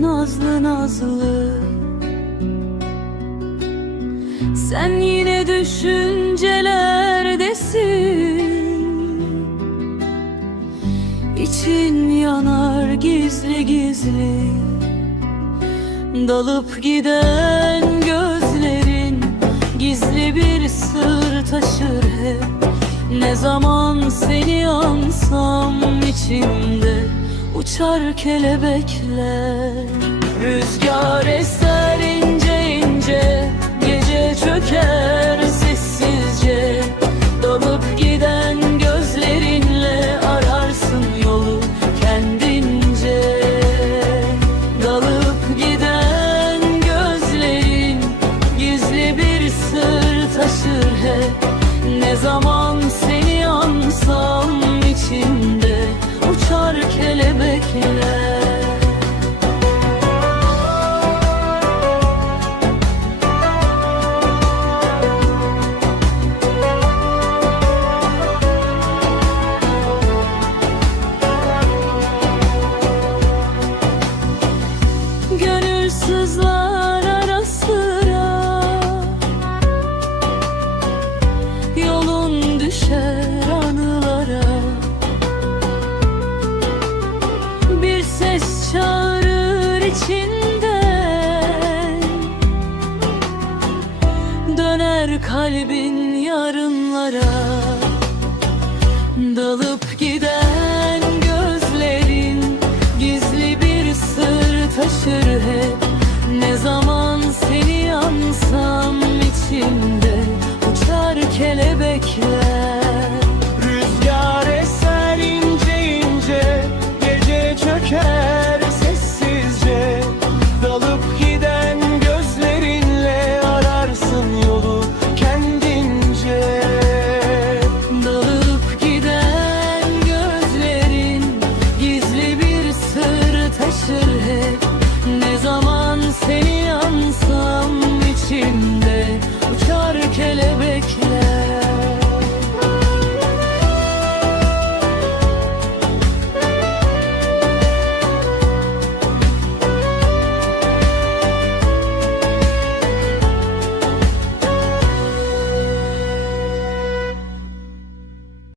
nazlı nazlı. Sen yine düşüncelerdesin. İçin yanar gizli gizli. Dalıp giden gözlerin Gizli bir sır taşır hep. Ne zaman seni ansam içimde Uçar kelebekler Rüzgar eser ince ince Gece çöker sessizce. Dalıp giden gözlerinle Ararsın yolu kendince. Dalıp giden gözlerin Gizli bir sır taşır hep. Ne zaman kelebekler Kalbin yarınlara dalıp giden gözlerin gizli bir sır taşır hep. Ne zaman